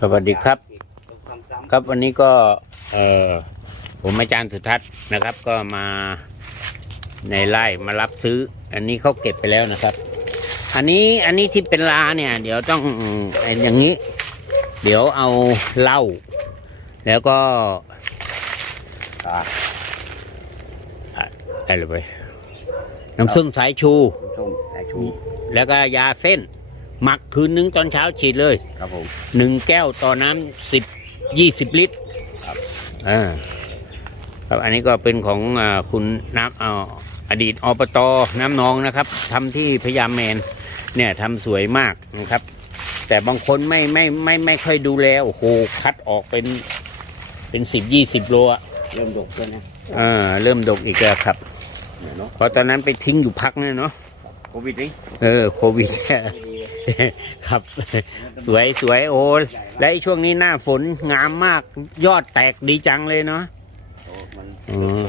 สวัสดีครับ ครับวันนี้ก็เอ่อผมอาจารย์สุทัศน์นะครับ ก็มาในไร่มารับซื้อ อันนี้เขาเก็บไปแล้วนะครับ อันนี้อันนี้ที่เป็นลาเนี่ย เดี๋ยวต้องไอ้อย่างนี้ เดี๋ยวเอาเหล้าแล้วก็อะอะไรไปน้ำส้มสายชูส้มสายชู แล้วก็ยาเส้น หมักคืนนึงตอนเช้าฉีดเลยครับผมหนึ่งแก้วต่อน้ำสิบยี่สิบลิตรครับอ่าครับอันนี้ก็เป็นของอาคุณน้ำเอาอดีตอปตน้ำนองนะครับทำที่พยามแมนเนี่ยทำสวยมากนะครับ แต่บางคนไม่ไม่ไม่ไม่ค่อยดูแลโอ้โหคัดออกเป็นเป็นสิบยี่สิบโลอะเริ่มดกแล้วนะอ่าเริ่มดกอีกแล้วครับเนี่ยเนาะเพราะตอนนั้นไปทิ้งอยู่พักนึงเนาะโควิดนี่เออโควิด ครับ สวยสวยโอ้และไอ้ช่วงนี้หน้าฝนงามมากยอดแตกดีจังเลยเนาะโอ้มันอืม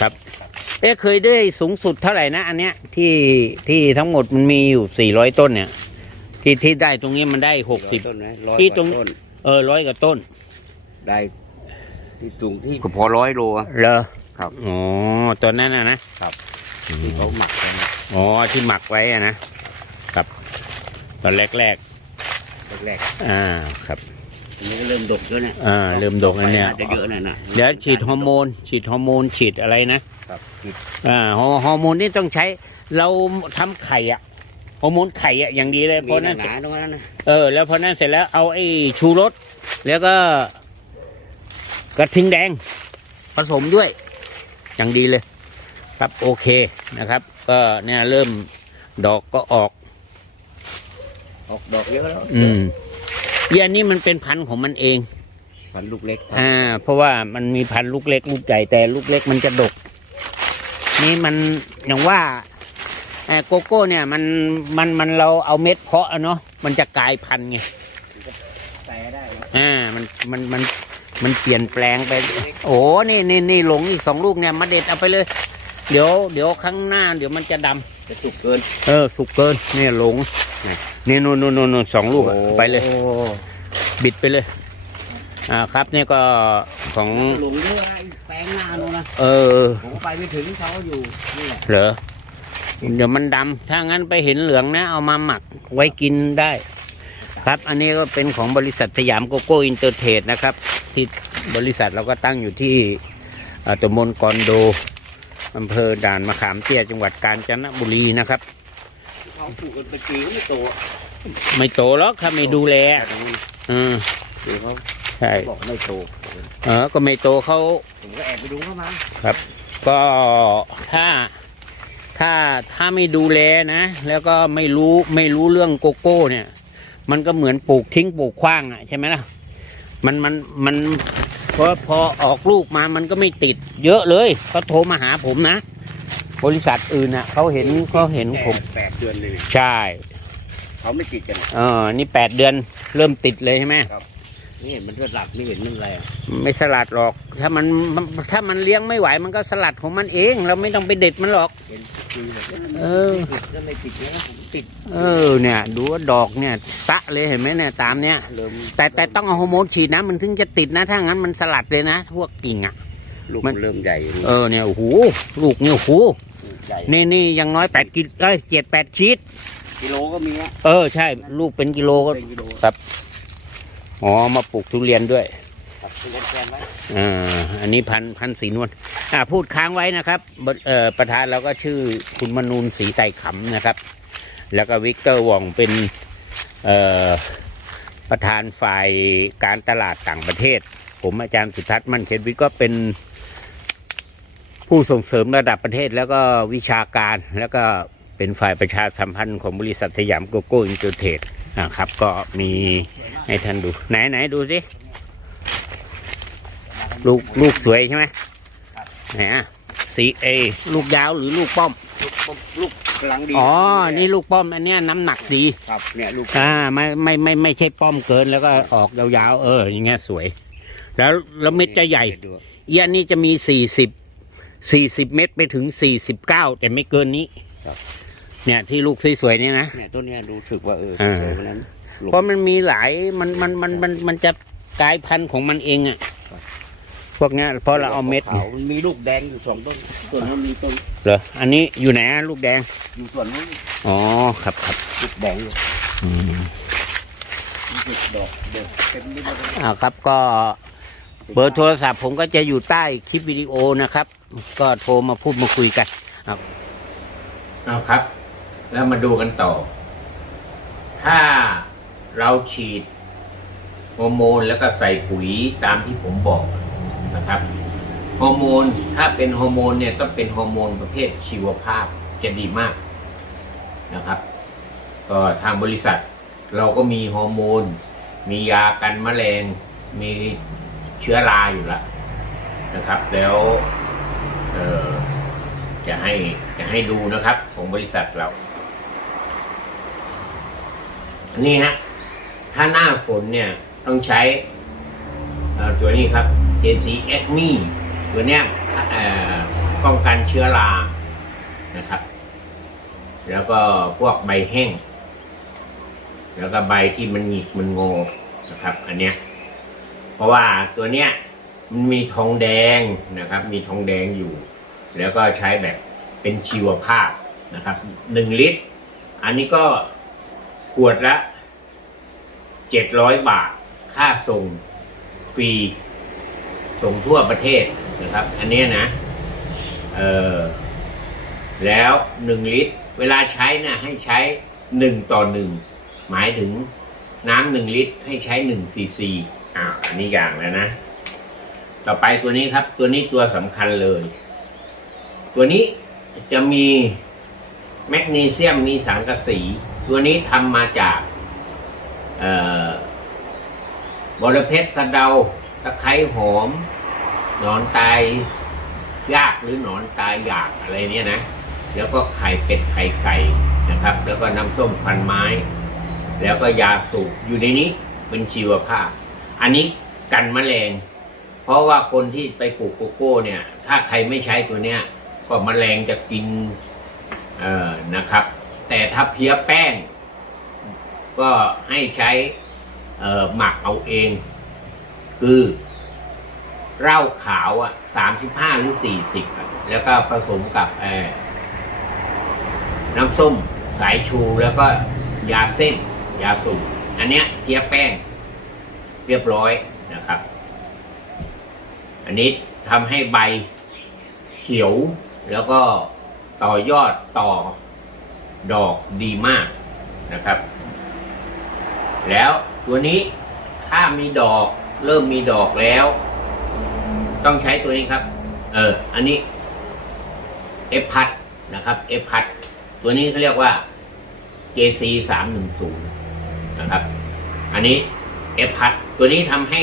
ครับเอ๊ะเคยได้สูงสุดเท่าไหร่นะ อันเนี้ยที่ที่ทั้งหมดมันมีอยู่สี่ร้อยต้นเนี่ย ที่ที่ได้ตรงนี้มันได้หกสิบต้นไหมร้อยที่กว่าตรงต้นเออร้อยกว่าต้น ได้ที่สูงที่ก็พอร้อยโลอะเหรอครับอ๋อตอนนั้นนะนะครับที่เขาหมักกันนะอ๋อที่หมักไว้อะนะครับ ตอนแรกแรกๆอ่าครับๆอันนี้ก็เริ่มดกแล้วเนี่ยอ่าเริ่มดกแล้วเนี่ยจะเยอะหน่อยนะ เดี๋ยวฉีดฮอร์โมน ฉีดฮอร์โมนฉีดอะไรนะครับฉีดอ่าฮอร์ฮอร์โมนนี่ต้องใช้ เราทำไข่อะฮอร์โมนไข่อะอย่างดีเลยเพมีราะหนั้น นาๆตรงนั้นนะเออแล้วพอนั้นเสร็จแล้วเอาไอ้ชูรสแล้วก็กระทิงแดงผสมด้วย อย่างดีเลย ครับโอเคนะครับ ก็เนี่ยเริ่มดอกก็ออก ออกดอกเยอะแล้วอืมเยี่ยนี่มันเป็นพันธุ์ของมันเอง พันลูกเล็กอ่า เพราะว่ามันมีพันธุ์ลูกเล็กลูกใหญ่แต่ลูกเล็กมันจะดก นี่มันอย่างว่าเอ่อโกโก้เนี่ยมันมันมันเราเอาเม็ดเพาะอะเนาะมันจะกลายพันธุ์ไงแต่ได้นะอ่ามันมันมันมันเปลี่ยนแปลงไป โอ้นี่นี่นี่หลงอีกสองลูกเนี่ยมาเด็ดเอาไปเลย เดี๋ยวเดี๋ยวข้างหน้า เดี๋ยวมันจะดำ จะสุกเกิน เออ สุกเกินเนี่ยหลงนี่นู่นนู่นนู่นนู่นสองลูกอะไปเลยโอ้บิดไปเลย อ่าครับเนี่ยก็ของหลงเยอะไอ้แปลงหน้าโน่นนะเออผมไปไม่ถึงเขาอยู่นี่แหละเหรอเดี๋ยวมันดำถ้างั้นไปเห็นเหลืองนะ เอามาหมักไว้กินได้ ครับอันนี้ก็เป็นของบริษัทสยามโกโก้อินเตอร์เทรดนะครับ ที่บริษัทเราก็ตั้งอยู่ที่อ่าตำบลกอนโด อำเภอด่านมะขามเตี้ยจังหวัดกาญจนบุรีนะครับเขาปลูกกันเป็นปีก็ไม่โตไม่โตหรอกถ้าไม่ดูแลเออคือเขาใช่บอกไม่โตเออก็ไม่โตเขาผมก็แอบไปดูเข้ามาก็ถ้าถ้าถ้าไม่ดูแลนะ แล้วก็ไม่รู้ไม่รู้เรื่องโกโก้เนี่ย มันก็เหมือนปลูกทิ้งปลูกขว้างอะใช่ไหมล่ะมันมันมัน พอพอออกลูกมามันก็ไม่ติด เยอะเลยเขาโทรมาหาผมนะ บริษัทอื่นอะเขาเห็นเขาเห็นผม แปดเดือนเลยใช่ เขาไม่ติดกันเออนี่แปดเดือนเริ่มติดเลยใช่ไหมนี่เห็นมันก็หลับไม่เห็นนึ่งอะไรอะไม่สลัดหรอก ถ้ามันมันถ้ามันเลี้ยงไม่ไหว มันก็สลัดของมันเอง เราไม่ต้องไปเด็ดมันหรอก เห็นคุยแบบเออติดก็ไม่ติดนะผม ติด เออเนี่ย ดูว่าดอกเนี่ยตะเลยเห็นไหมเนี่ยตามเนี้ยเริ่มแต่แต่ต้องเอาฮอร์โมนฉีดนะ มันถึงจะติดนะ ถ้างั้นมันสลัดเลยนะ พวกกิ่งอะ ลูกมัมันนเริ่มใหญ่เออเนี่ยโอ้โหลูกเนี่ยโอ้โหใหญ่นี่นี่อยังน้อยแปดกิโลเอ้ยเจ็ดแปดชีตกิโลก็มีอะเออใช่ ลูกเป็นกิโลก็เป็นกิโลอ๋อมาปลูกทุเรียนด้วย ครับทุเรียนแกนไว้อ่าอันนี้พันพันสีนวลอ่าพูดค้างไว้นะครับบเอ่อประธานเราก็ชื่อคุณมนูนสีไต่ขำนะครับ แล้วก็วิกเตอร์ว่องเป็นประธานฝ่ายการตลาดต่างประเทศ ผมอาจารย์สุทัศน์มั่นเขตวิก็เป็นผู้ส่งเสริมระดับประเทศแล้วก็วิชาการแล้วก็เป็นฝ่ายประชาสัมพันธ์ของบริษัทสยามโกโก้อินเตอร์เทรดอ่าครับ ก็มีให้ท่านดู ไหนไหนดูสิลูกลูกสวยใช่ไหมไหนอะสีเอลูกยาวหรือลูกป้อม ลูกลู กกำลังดีอ๋อ นี่ลูกป้อมอันเนี้ยน้ำหนักดี ครับเนี่ยลูกอ่าไม่ไม่ไม่ไม่ใช่ป้อมเกินแล้วก็ออกยาวๆเอออย่างเงี้ยสวย แล้วแล้วเม็ดจะใหญ่เอียนนี่จะมีสี่สิบสี่สิบเม็ดไปถึงสี่สิบเก้าแต่ไม่เกินนี้เนี่ยที่ลูกสวยๆเนี่ยนะเนี่ยต้นเนี้ยดูสึกว่าเอออ่าสวยกว่านั้นลงเพราะมันมีหลายมันมันมันมันมันจะกลายพันธุ์ของมันเองอะ พวกเนี้ยเพราะเราเอาเม็ดขาวมันมีลูกแดงอยู่สองต้นส่วนนั้นมีต้นเหรออันนี้อยู่ไหนอะลูกแดง อยู่ส่วนนู้นอ๋อครับครับลูกแดงอยู่อืมมีสิบดอกเด็ดเต็มไปหมดเลยอ่าครับก็เบอร์โทรศัพท์ผมก็จะอยู่ใต้คลิปวิดีโอนะครับ ก็โทรมาพูดมาคุยกันครับเอาครับ แล้วมาดูกันต่อ ถ้าเราฉีดฮอร์โมนแล้วก็ใส่ปุ๋ยตามที่ผมบอก นะครับฮอร์โมนถ้าเป็นฮอร์โมนเนี่ยต้องเป็นฮอร์โมนประเภทชีวภาพจะดีมากนะครับ ก็ทางบริษัทเราก็มีฮอร์โมน มียากันแมลง มีเชื้อราอยู่แล้วนะครับ แล้วจะให้จะให้ดูนะครับ ของบริษัทเรานนี้ฮะถ้าหน้าฝนเนี่ยต้องใช้ตัวนี้ครับ JC a c n e ตัวเนี้ยป้องกันเชื้อรานะครับ แล้วก็พวกใบแห้ง แล้วก็ใบที่มันหงิกมันงอนะครับ อันเนี้ยเพราะว่าตัวเนี้ยมันมีทองแดงนะครับ มีทองแดงอยู่ แล้วก็ใช้แบบเป็นชีวภาพนะครับหนึ่งลิตร อันนี้ก็ขวดละเจ็ดร้อยบาท ค่าส่งฟรี ส่งทั่วประเทศนะครับ อันนี้นะเออแล้วหนึ่งลิตร เวลาใช้นะให้ใช้หนึ่งต่อหนึ่งหมายถึงน้ำหนึ่งลิตร ให้ใช้หนึ่งซีซีอ่าอันนี้อย่างแล้วนะ ต่อไปตัวนี้ครับ ตัวนี้ตัวสำคัญเลย ตัวนี้จะมีแมกนีเซียมมีสังกะสี ตัวนี้ทำมาจากเอ่อบรเพชรสะเดาตะไคร้หอม นอนตายยากหรือหนอนตายอยากอะไรเนี่ยนะ แล้วก็ไข่เป็ดไข่ไก่นะครับ แล้วก็น้ำส้มควันไม้ แล้วก็ยาสูบอยู่ในนี้เป็นชีวภาพ อันนี้กันแมลง เพราะว่าคนที่ไปปลูกโกโก้เนี่ย ถ้าใครไม่ใช้ตัวเนี้ยก็แมลงจะกินเอ่อนะครับ แต่ถ้าเพี้ยแป้ง ก็ให้ใช้เอ่อหมักเอาเอง คือ เหล้าขาวอะสามสิบห้าหรือสี่สิบแล้วก็ผสมกับเอ่อน้ำส้มสายชูแล้วก็ยาเส้น ยาสูบอันเนี้ยเพี้ยแป้ง เรียบร้อยนะครับ อันนี้ทำให้ใบเขียวแล้วก็ต่อยอดต่อดอกดีมากนะครับ แล้วตัวนี้ถ้ามีดอกเริ่มมีดอกแล้ว ต้องใช้ตัวนี้ครับ เออ อันนี้เอฟพัดนะครับเอฟพัดตัวนี้เขาเรียกว่า JC สามหนึ่งศูนย์นะครับ อันนี้เอฟพัดตัวนี้ทำให้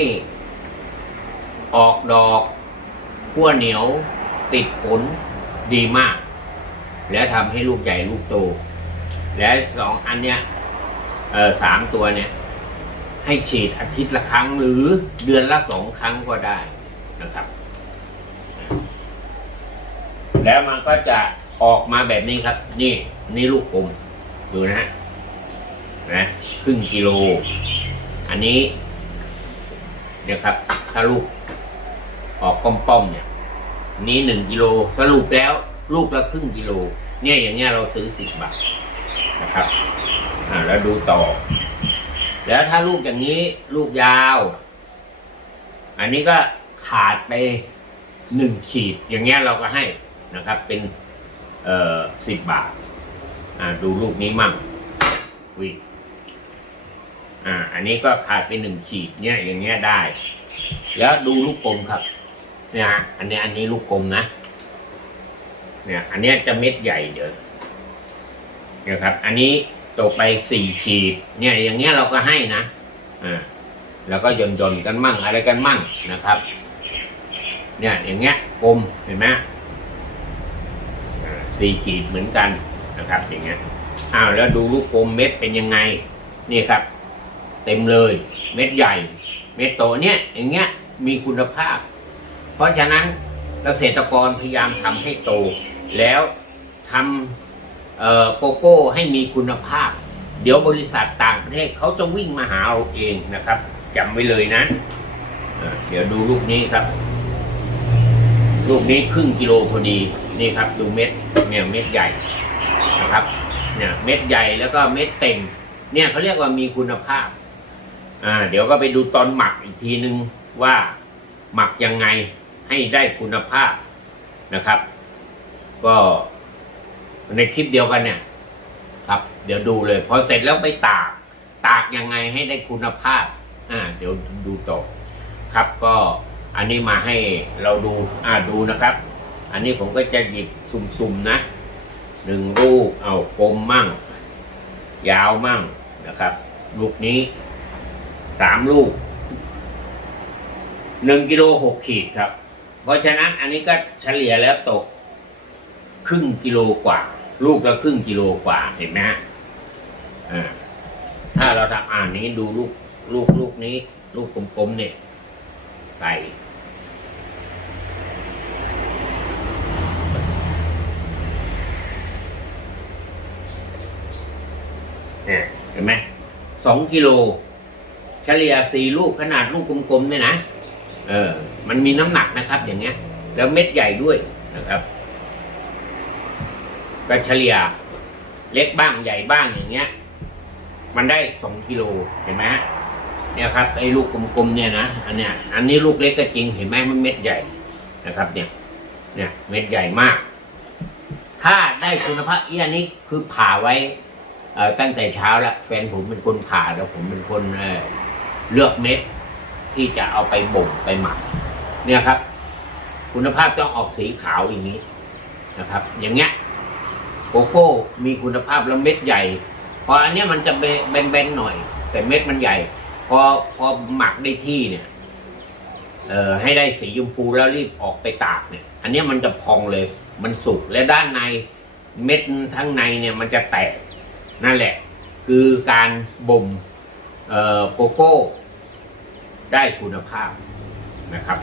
ออกดอกขั้วเหนียวติดผลดีมาก แล้วทำให้ลูกใหญ่ลูกโต และสองอันเนี้ยเออสามตัวเนี่ย ให้ฉีดอาทิตย์ละครั้งหรือเดือนละสองครั้งก็ได้ นะครับ แล้วมันก็จะออกมาแบบนี้ครับ นี่นี่ลูกกลมดูนะฮะนะครึ่งกิโล อันนี้เนี่ยครับ ถ้าลูกออกป้อมๆเนี่ย นี้หนึ่งกิโลสรุปแล้วลูกละครึ่งกิโล เนี่ยอย่างเงี้ยเราซื้อสิบบาทนะครับ อ่าแล้วดูต่อ แล้วถ้าลูกอย่างนี้ลูกยาว อันนี้ก็ ขาดไปหนึ่งขีด อย่างเงี้ยเราก็ให้นะครับเป็นเอ่อสิบบาทอ่าดูลูกนี้มั่งวิอ่าอันนี้ก็ขาดไปหนึ่งขีดเนี่ยอย่างเงี้ยได้ แล้วดูลูกกลมครับเนี่ยอันนี้อันนี้ลูกกลมนะเนี่ยอันนี้จะเม็ดใหญ่เดี๋ยวเนี่ยครับ อันนี้ตกไปสี่ขีด เนี่ยอย่างเงี้ยเราก็ให้นะอ่าแล้วก็ย่นย่อนๆกันมั่งอะไรกันมั่งนะครับ เนี่ยอย่างเงี้ยกลมเห็นไหมสี่ขีดเหมือนกันนะครับ อย่างเงี้ยอ้าวแล้วดูลูกกลมเม็ดเป็นยังไงนี่ครับ เต็มเลย เม็ดใหญ่ เม็ดโตเนี่ยอย่างเงี้ยมีคุณภาพ เพราะฉะนั้นเกษตรกรพยายามทำให้โต แล้วทำโกโก้ให้มีคุณภาพ เดี๋ยวบริษัทต่างประเทศเขาจะวิ่งมาหาเราเองนะครับจำไว้เลยนะเเดี๋ยวดูลูกนี้ครับ ลูกนี้ครึ่งกิโลพอดีนี่ครับดูเม็ดเนี่ยเม็ดใหญ่นะครับเนี่ยเม็ดใหญ่แล้วก็เม็ดเต็มเนี่ยเขาเรียกว่ามีคุณภาพอ่าเดี๋ยวก็ไปดูตอนหมักอีกทีนึงว่าหมักยังไงให้ได้คุณภาพนะครับ ก็ในคลิปเดียวกันเนี่ย ครับ เดี๋ยวดูเลยพอเสร็จแล้วไปตากตากยังไงให้ได้คุณภาพ อ่า เดี๋ยวดูต่อครับก็ อันนี้มาให้เราดูอ่าดูนะครับ อันนี้ผมก็จะหยิบซุ่มๆนะหนึ่งลูกเอากลมมั่ง ยาวมั่งนะครับ ลูกนี้สามลูกหนึ่งกิโลหกขีดครับ เพราะฉะนั้นอันนี้ก็เฉลี่ยแล้วตก ครึ่งกิโลกว่า ลูกละครึ่งกิโลกว่าเห็นไหมฮะอ่าถ้าเราทำอ่านนี้ดูลูกลูกลูกนี้ ลูกกลมๆเนี่ยใส่ เนี่ยเห็นไหมสองกิโลเฉลี่ยสี่ลูกขนาดลูกกลมๆเนี่ยนะเออ มันมีน้ำหนักนะครับ อย่างเงี้ย แล้วเม็ดใหญ่ด้วยนะครับก็เฉลี่ยเล็กบ้างใหญ่บ้างอย่างเงี้ย มันได้สองกิโลเห็นไหมเนี่ยครับไอ้ลูกกลมๆเนี่ยนะอันเนี้ยอันนี้ลูกเล็กก็จริงเห็นไหมมันเม็ดใหญ่นะครับ เนี่ย เนี่ย เม็ดใหญ่มาก ถ้าได้คุณภาพเอี้ยนี้คือผ่าไว้ ตั้งแต่เช้าแล้วแฟนผมเป็นคนผ่าแล้วผมเป็นคนเเลือกเม็ด ที่จะเอาไปบ่มไปหมัก เนี่ยครับ คุณภาพต้องออกสีขาวอย่างนี้นะครับ อย่างเงี้ยโกโก้มีคุณภาพแล้วเม็ดใหญ่ พออันเนี้ยมันจะเบนๆหน่อย แต่เม็ดมันใหญ่ พอพอหมักได้ที่เนี่ยเอ่อให้ได้สีชมพูแล้วรีบออกไปตากเนี่ย อันเนี้ยมันจะพองเลย มันสุกและด้านในเม็ดทั้งในเนี่ยมันจะแตก นั่นแหละ คือการบ่มโกโก้ได้คุณภาพนะครับ